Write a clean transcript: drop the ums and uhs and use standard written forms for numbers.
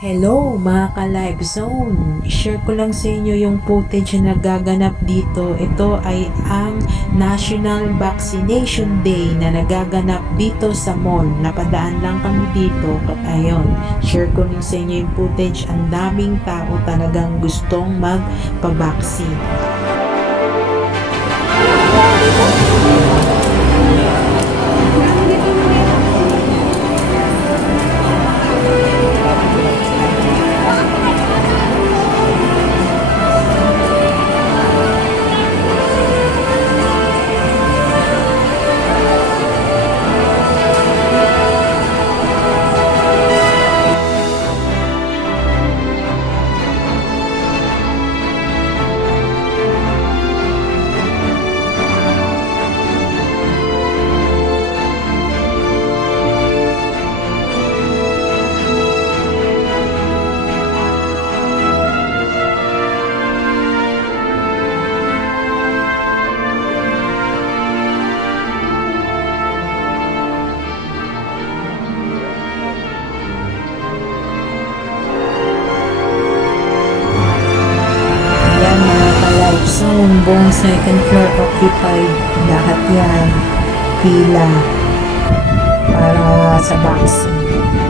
Hello mga ka-Live Zone! I-share ko lang sa inyo yung footage na nagaganap dito. Ito ay ang National Vaccination Day na nagaganap dito sa mall. Napadaan lang kami dito at ayun, share ko lang sa inyo yung footage. Ang daming tao talagang gustong magpa-vaccine. Zone, buong second floor occupied. Lahat yan. Pila para sa vaccine.